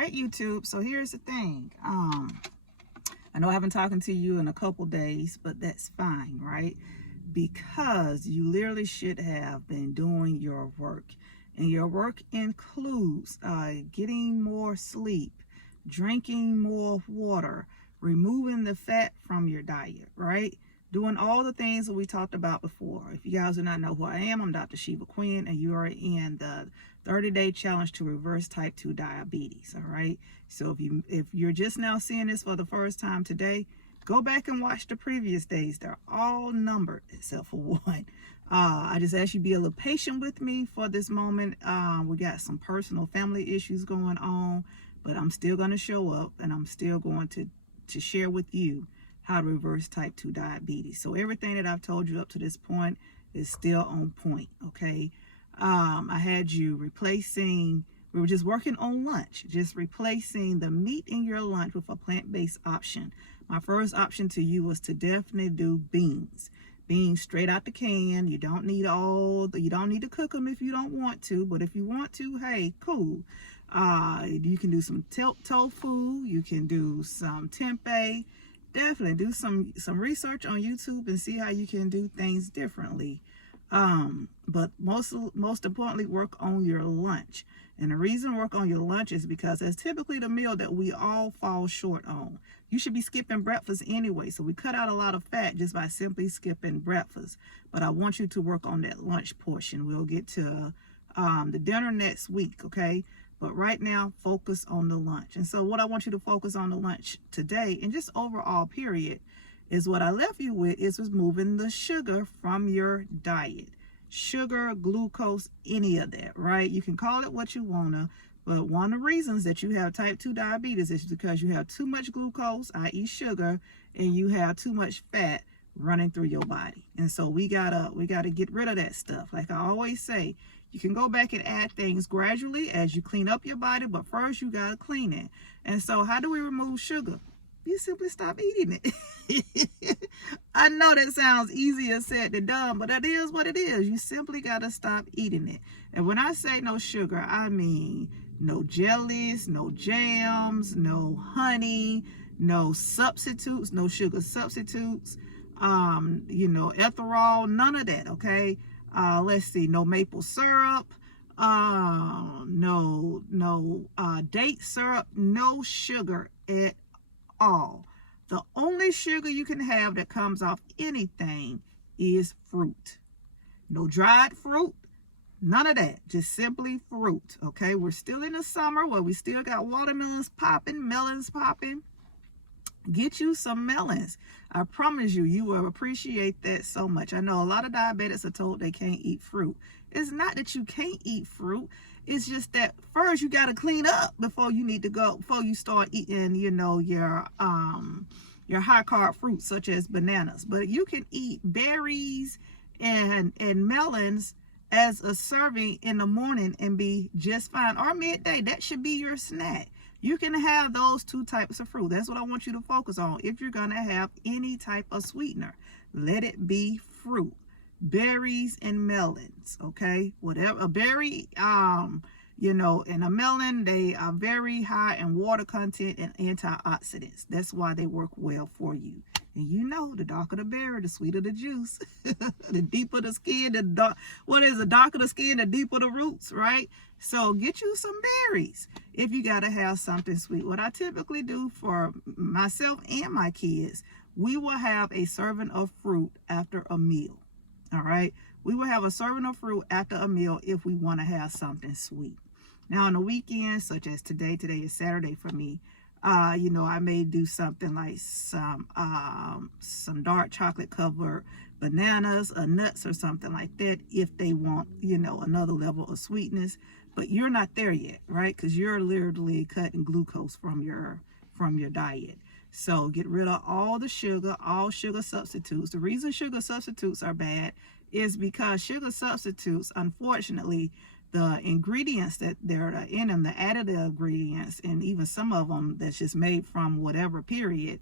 right, YouTube. So here's the thing. I know I haven't talking to you in a couple days, but that's fine, right? Because you literally should have been doing your work. And your work includes getting more sleep, drinking more water, removing the fat from your diet, right? Doing all the things that we talked about before. If you guys do not know who I am, I'm Dr. Shiva Quinn, and you are in the 30-day challenge to reverse type 2 diabetes. All right. So if you're just now seeing this for the first time today, go back and watch the previous days. They're all numbered except for one. I just ask you to be a little patient with me for this moment. We got some personal family issues going on, but I'm still going to show up, and I'm still going to share with you how to reverse type 2 diabetes. So everything that I've told you up to this point is still on point. Okay. I had you replacing, we were just working on lunch, just replacing the meat in your lunch with a plant-based option. My first option to you was to definitely do beans. Beans straight out the can. You don't need you don't need to cook them if you don't want to, but if you want to, hey, cool. You can do some tofu, you can do some tempeh. Definitely do some research on YouTube and see how you can do things differently. But most importantly, work on your lunch. And the reason work on your lunch is because that's typically the meal that we all fall short on. You should be skipping breakfast anyway, so we cut out a lot of fat just by simply skipping breakfast. But I want you to work on that lunch portion. We'll get to the dinner next week, okay? But right now, focus on the lunch. And so what I want you to focus on the lunch today, and just overall period, is what I left you with is removing the sugar from your diet. Sugar, glucose, any of that, right? You can call it what you want to, but one of the reasons that you have type 2 diabetes is because you have too much glucose, i.e. sugar, and you have too much fat running through your body. And so we gotta get rid of that stuff. Like I always say, you can go back and add things gradually as you clean up your body, but first you gotta clean it. And so how do we remove sugar? You simply stop eating it. I know that sounds easier said than done, but that is what it is. You simply gotta stop eating it. And when I say no sugar, I mean no jellies, no jams, no honey, no substitutes, no sugar substitutes, ethanol, none of that, okay? Let's see, no maple syrup, no date syrup, no sugar at all. The only sugar you can have that comes off anything is fruit. No dried fruit, none of that. Just simply fruit, okay? We're still in the summer where we still got watermelons popping, melons popping. Get you some melons. I promise you, you will appreciate that so much. I know a lot of diabetics are told they can't eat fruit. It's not that you can't eat fruit. It's just that first you got to clean up before you start eating, your high carb fruits such as bananas. But you can eat berries and melons as a serving in the morning and be just fine. Or midday, that should be your snack. You can have those two types of fruit. That's what I want you to focus on. If you're going to have any type of sweetener, let it be fruit, berries and melons, okay? Whatever, a berry, and a melon, they are very high in water content and antioxidants. That's why they work well for you. And the darker the berry, the sweeter the juice. The deeper the skin, the darker the skin, the deeper the roots, right? So get you some berries if you got to have something sweet. What I typically do for myself and my kids, we will have a serving of fruit after a meal, all right? We will have a serving of fruit after a meal if we want to have something sweet. Now, on the weekends, such as today is Saturday for me, I may do something like some dark chocolate covered bananas or nuts or something like that if they want, another level of sweetness. But you're not there yet, right? Because you're literally cutting glucose from your diet. So get rid of all the sugar, all sugar substitutes. The reason sugar substitutes are bad is because sugar substitutes, unfortunately, the ingredients that they're in them, the additive ingredients, and even some of them that's just made from whatever period,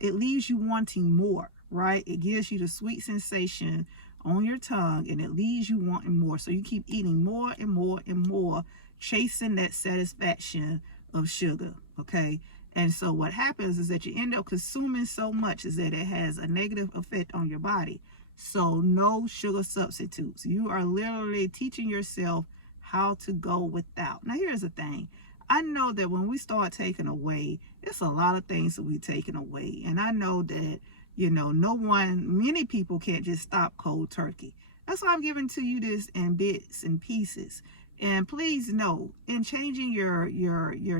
it leaves you wanting more, right? It gives you the sweet sensation on your tongue, and it leaves you wanting more. So you keep eating more and more and more, chasing that satisfaction of sugar, okay? And so what happens is that you end up consuming so much is that it has a negative effect on your body. So no sugar substitutes. You are literally teaching yourself how to go without. Now here's the thing. I know that when we start taking away, it's a lot of things that we taking away. And I know that, many people can't just stop cold turkey. That's why I'm giving to you this in bits and pieces. And please know, in changing your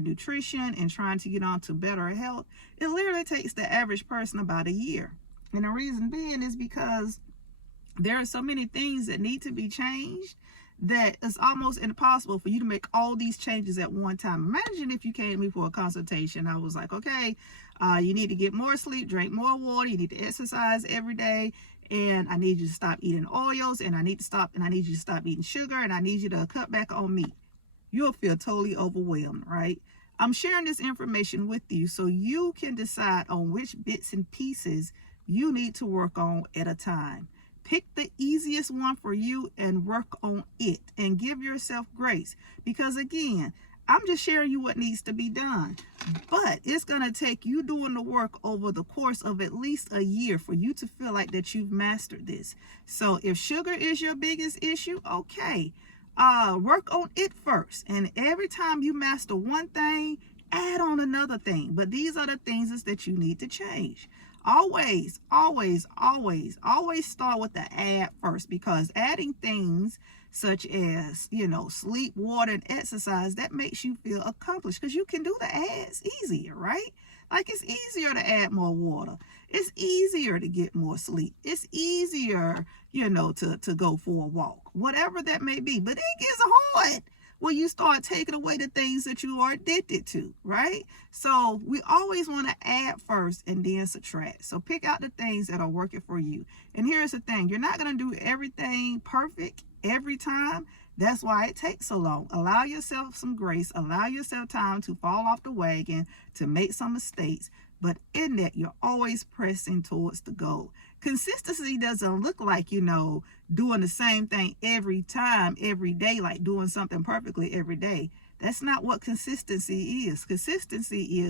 nutrition and trying to get on to better health, it literally takes the average person about a year. And the reason being is because there are so many things that need to be changed that it's almost impossible for you to make all these changes at one time. Imagine if you came to me for a consultation. I was like, okay, you need to get more sleep, drink more water, you need to exercise every day, and I need you to stop eating oils, and I need you to stop eating sugar, and I need you to cut back on meat. You'll feel totally overwhelmed, right? I'm sharing this information with you so you can decide on which bits and pieces you need to work on at a time. Pick the easiest one for you and work on it, and give yourself grace, because again, I'm just sharing you what needs to be done, but it's going to take you doing the work over the course of at least a year for you to feel like that you've mastered this. So if sugar is your biggest issue, okay, work on it first. And every time you master one thing, add on another thing. But these are the things that you need to change. Always, always, always, always start with the add first, because adding things such as, sleep, water, and exercise, that makes you feel accomplished, because you can do the ads easier, right? Like, it's easier to add more water. It's easier to get more sleep. It's easier, to go for a walk, whatever that may be. But it gets hard when you start taking away the things that you are addicted to, right? So we always want to add first and then subtract. So pick out the things that are working for you. And here's the thing. You're not going to do everything perfect every time. That's why it takes so long. Allow yourself some grace. Allow yourself time to fall off the wagon, to make some mistakes. But in that, you're always pressing towards the goal. Consistency doesn't look like, doing the same thing every time, every day, like doing something perfectly every day. That's not what consistency is. Consistency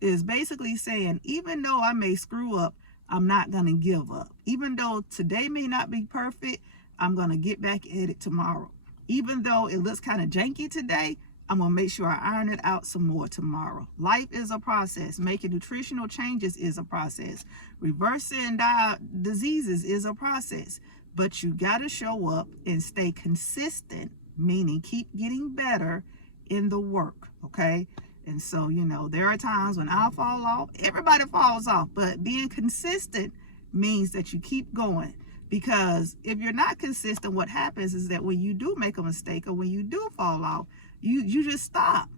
is basically saying, even though I may screw up, I'm not going to give up. Even though today may not be perfect, I'm going to get back at it tomorrow. Even though it looks kind of janky today, I'm going to make sure I iron it out some more tomorrow. Life is a process. Making nutritional changes is a process. Reversing diseases is a process. But you got to show up and stay consistent, meaning keep getting better in the work, okay? And so, there are times when I'll fall off. Everybody falls off. But being consistent means that you keep going. Because if you're not consistent, what happens is that when you do make a mistake or when you do fall off, you just stop.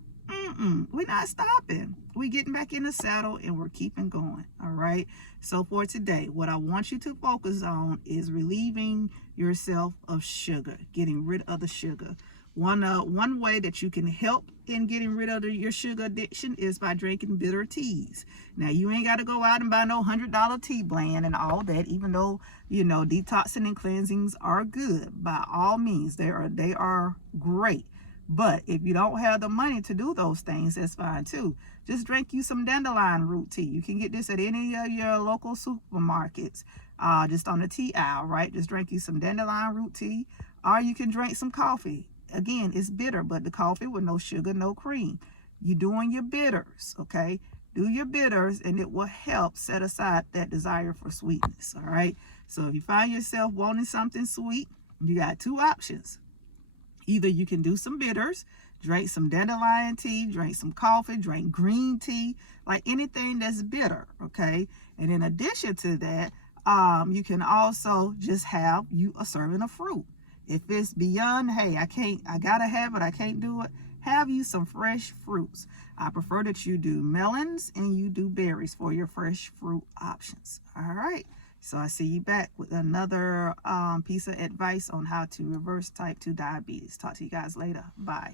We're not stopping. We're getting back in the saddle and we're keeping going. All right. So for today, what I want you to focus on is relieving yourself of sugar, getting rid of the sugar. One way that you can help in getting rid of your sugar addiction is by drinking bitter teas. Now, you ain't got to go out and buy no $100 tea blend and all that, even though, detoxing and cleansings are good. By all means, they are great. But if you don't have the money to do those things, that's fine too. Just drink you some dandelion root tea. You can get this at any of your local supermarkets, just on the tea aisle, right? Just drink you some dandelion root tea, or you can drink some coffee. Again, it's bitter, but the coffee with no sugar, no cream. You're doing your bitters, okay? Do your bitters, and it will help set aside that desire for sweetness, all right? So if you find yourself wanting something sweet, you got two options. Either you can do some bitters, drink some dandelion tea, drink some coffee, drink green tea, like anything that's bitter, okay? And in addition to that, you can also just have you a serving of fruit. If it's beyond, hey, I gotta have it, I can't do it, have you some fresh fruits. I prefer that you do melons and you do berries for your fresh fruit options. All right. So I see you back with another piece of advice on how to reverse type 2 diabetes. Talk to you guys later. Bye.